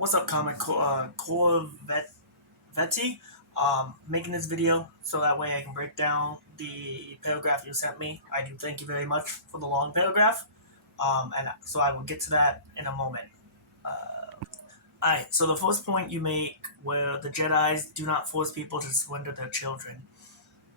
What's up, Corvetti? Making this video so that way I can break down the paragraph you sent me. I do thank you very much for the long paragraph, and so I will get to that in a moment. Alright, so the first point you make where the Jedi's do not force people to surrender their children.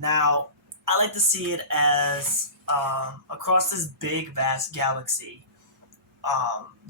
Now, I like to see it as across this big, vast galaxy,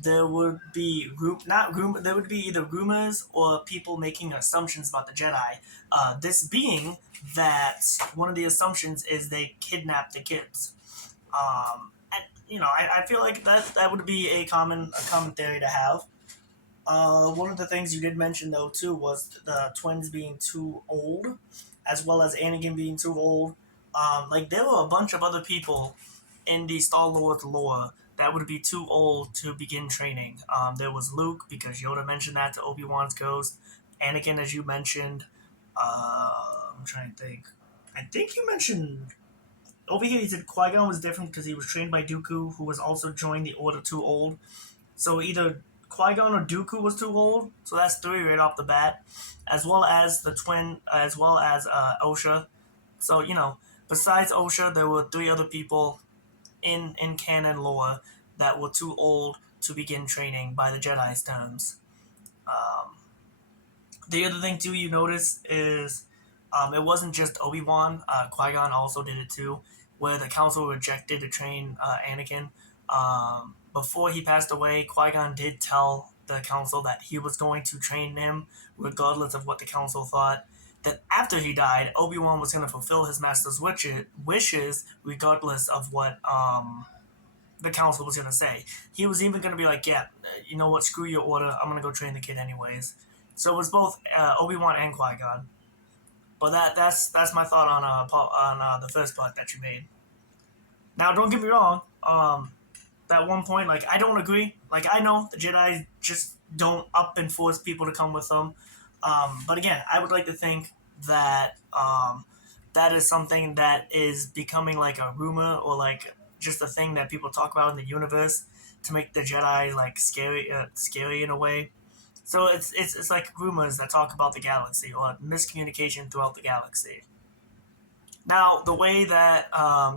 there would be there would be either rumors or people making assumptions about the Jedi. This being that one of the assumptions is they kidnap the kids. And, I feel like that would be a common theory to have. One of the things you did mention though too was the twins being too old, as well as Anakin being too old. Like there were a bunch of other people in the Star Wars lore that would be too old to begin training. There was Luke because Yoda mentioned that to Obi-Wan's ghost. Anakin, as you mentioned. I'm trying to think. I think you mentioned over here. You said Qui-Gon was different because he was trained by Dooku, who was also joined the Order too old. So either Qui-Gon or Dooku was too old. So that's three right off the bat, as well as the twin, as well as Osha. So besides Osha, there were three other people in canon lore that were too old to begin training by the Jedi's terms. Um, the other thing too you notice is it wasn't just Obi-Wan. Qui-Gon also did it too, where the council rejected to train Anakin. Before he passed away, Qui-Gon did tell the council that he was going to train him regardless of what the council thought. That after he died, Obi-Wan was going to fulfill his master's wishes regardless of what the council was going to say. He was even going to be like, yeah, you know what, screw your order, I'm going to go train the kid anyways. So it was both Obi-Wan and Qui-Gon. But that's my thought on the first part that you made. Now, don't get me wrong. That one point, like, I don't agree. Like, I know the Jedi just don't up and force people to come with them. But again, I would like to think that that is something that is becoming like a rumor or like just a thing that people talk about in the universe to make the Jedi like scary in a way. So it's like rumors that talk about the galaxy or miscommunication throughout the galaxy. Now, the way that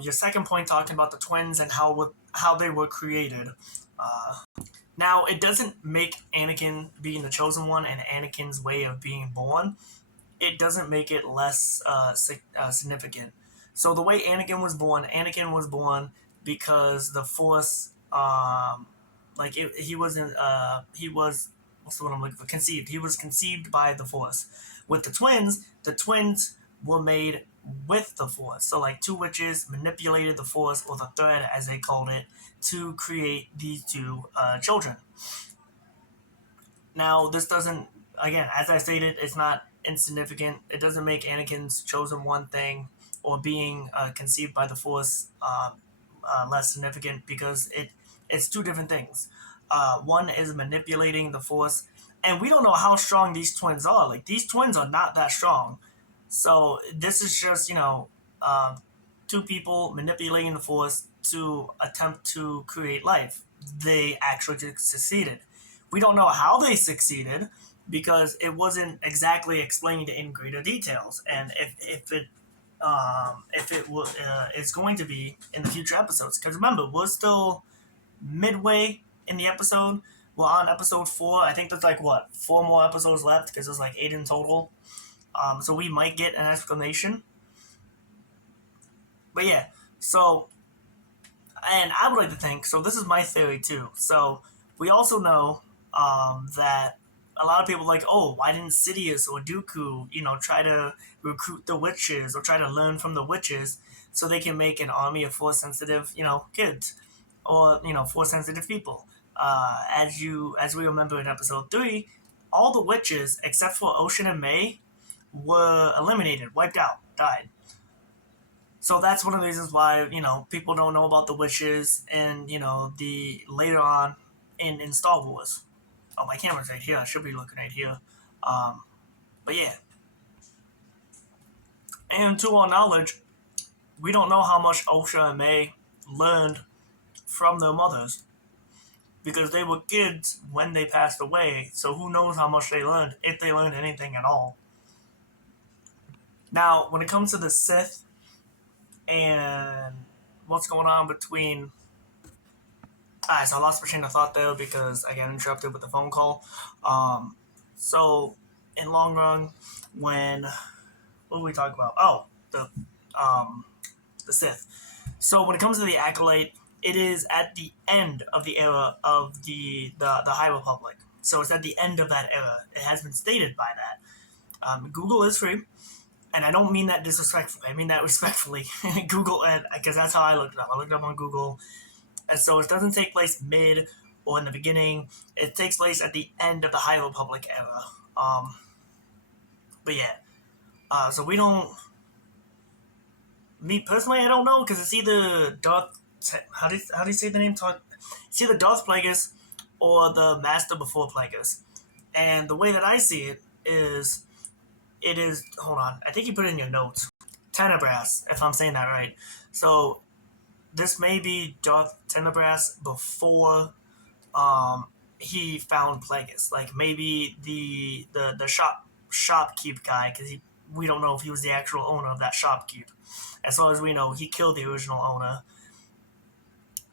your second point talking about the twins and how they were created. Uh, Now, it doesn't make Anakin being the chosen one and Anakin's way of being born. It doesn't make it less significant. So the way Anakin was born because the Force, he wasn't, he was, what's the word I'm looking for? Conceived. He was conceived by the Force. With the twins were made with the Force. So like two witches manipulated the Force, or the thread as they called it, to create these two children. Now, this doesn't, again, as I stated, it's not insignificant. It doesn't make Anakin's chosen one thing or being conceived by the Force less significant because it's two different things. One is manipulating the Force, and we don't know how strong these twins are. Like, these twins are not that strong. So, this is just, two people manipulating the Force to attempt to create life. They actually succeeded. We don't know how they succeeded because it wasn't exactly explained in greater details. And if it is going to be in the future episodes, because remember, we're still midway in the episode. We're on episode 4. I think there's like what 4 more episodes left because there's like 8 in total. So we might get an explanation. But yeah, so, and I would like to think, so this is my theory too. So we also know that a lot of people are like, oh, why didn't Sidious or Dooku, try to recruit the witches or try to learn from the witches so they can make an army of Force-sensitive, kids or, Force-sensitive people. As we remember in episode 3, all the witches except for Ocean and May were eliminated, wiped out, died. So that's one of the reasons why people don't know about the witches and the later on in Star Wars. Oh, my camera's right here. I should be looking right here. But yeah, and to our knowledge, we don't know how much Osha and May learned from their mothers. because they were kids when they passed away. So who knows how much they learned, if they learned anything at all. Now, when it comes to the Sith and what's going on between. Alright, so I lost my train of thought there because I got interrupted with a phone call. Um, so, in long run, when. What were we talking about? Oh, um, the Sith. So, when it comes to the Acolyte, it is at the end of the era of the High Republic. So, it's at the end of that era. It has been stated by that. Google is free, and I don't mean that disrespectfully. I mean that respectfully. Google, because that's how I looked it up. I looked it up on Google, and so it doesn't take place mid or in the beginning. It takes place at the end of the High Republic era. But yeah, so we don't. Me personally, I don't know because it's either Darth. How do you say the name? It's either Darth Plagueis or the Master before Plagueis. And the way that I see it is. Hold on, I think you put it in your notes. Tenebras, if I'm saying that right. So this may be Darth Tenebras before he found Plagueis. Like maybe the shopkeep guy, because we don't know if he was the actual owner of that shopkeep. As far as we know, he killed the original owner.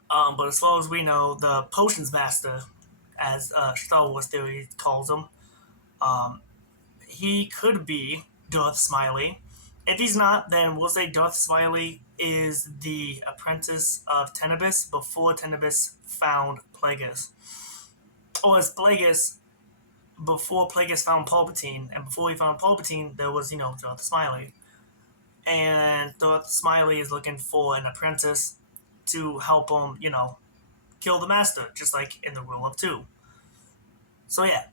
But as far as we know, the potions master, as Star Wars theory calls him, um, he could be Darth Smiley. If he's not, then we'll say Darth Smiley is the apprentice of Tenebris before Tenebris found Plagueis. Or as Plagueis before Plagueis found Palpatine, and before he found Palpatine, there was, Darth Smiley. And Darth Smiley is looking for an apprentice to help him, kill the Master, just like in the Rule of Two. So yeah,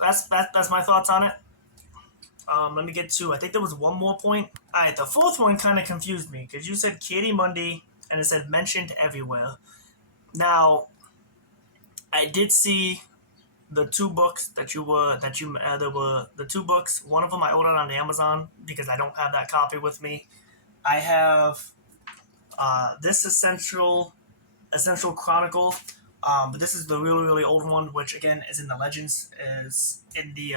that's my thoughts on it. Let me get to. I think there was one more point. All right, the fourth one kind of confused me because you said Ki-Adi-Mundi and it said mentioned everywhere. Now, I did see the two books there were the two books. One of them I ordered on Amazon because I don't have that copy with me. I have this essential chronicle, but this is the really really old one, which again is in the Legends, is in the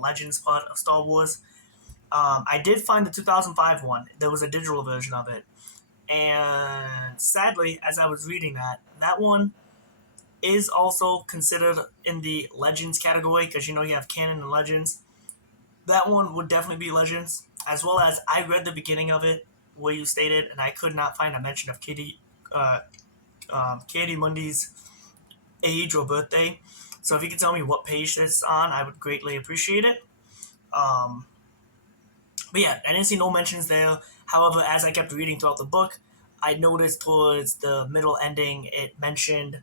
Legends part of Star Wars. I did find the 2005 one. There was a digital version of it, and sadly, as I was reading that one is also considered in the Legends category because you have canon and Legends. That one would definitely be Legends, as well as I read the beginning of it where you stated, and I could not find a mention of Ki-Adi-Mundi's age or birthday. So if you could tell me what page it's on, I would greatly appreciate it. Um, but yeah, I didn't see no mentions there. However, as I kept reading throughout the book, I noticed towards the middle ending it mentioned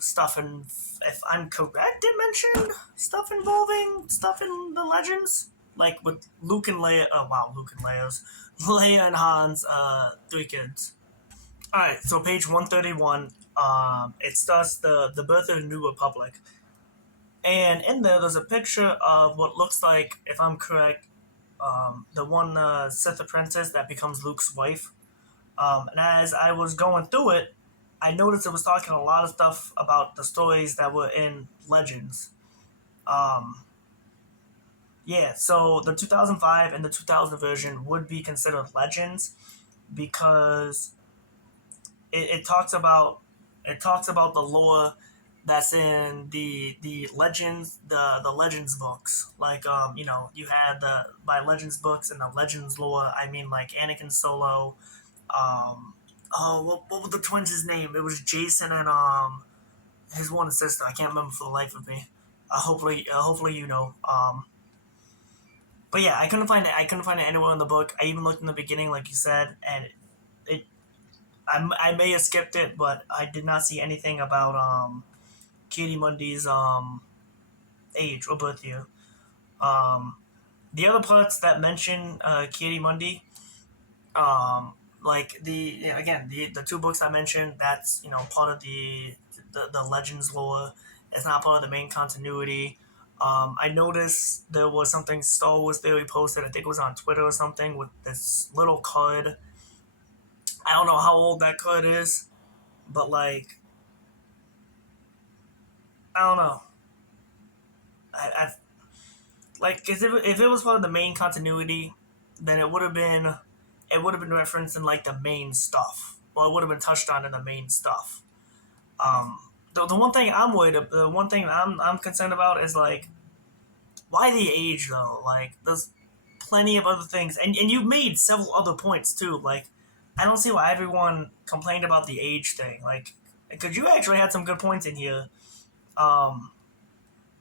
stuff in. If I'm correct, it mentioned stuff involving stuff in the Legends, like with Luke and Leia. Oh wow, Luke and Leia's Leia and Han's three kids. All right, so page 131. It starts the birth of the New Republic, and in there's a picture of what looks like, if I'm correct, the one Sith apprentice that becomes Luke's wife. And as I was going through it, I noticed it was talking a lot of stuff about the stories that were in Legends. Um, yeah, so the 2005 and the 2000 version would be considered Legends because it talks about the lore that's in the Legends the Legends books. Like you had the by Legends books and the Legends lore. I mean like Anakin Solo. What was the twins' name? It was Jason and his one sister. I can't remember for the life of me. Hopefully you know. But yeah, I couldn't find it. I couldn't find it anywhere in the book. I even looked in the beginning, like you said, and it. I may have skipped it, but I did not see anything about Ki-Adi-Mundi's age or birth year. Um, the other parts that mention Ki-Adi-Mundi, like again the two books I mentioned, that's part of the Legends lore. It's not part of the main continuity. I noticed there was something Star Wars Theory posted. I think it was on Twitter or something with this little card. I don't know how old that card is, but like I don't know. I like if it was part of the main continuity, then it would have been referenced in like the main stuff. Well, it would have been touched on in the main stuff. Um, the one thing I'm the one thing I'm concerned about is like why the age though? Like there's plenty of other things, and you made several other points too. Like I don't see why everyone complained about the age thing. Like because you actually had some good points in here. Um,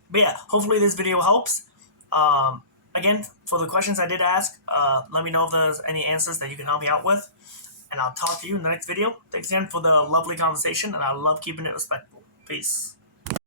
but yeah, hopefully this video helps. Um, Again, for the questions I did ask, let me know if there's any answers that you can help me out with, and I'll talk to you in the next video. Thanks again for the lovely conversation, and I love keeping it respectful. Peace.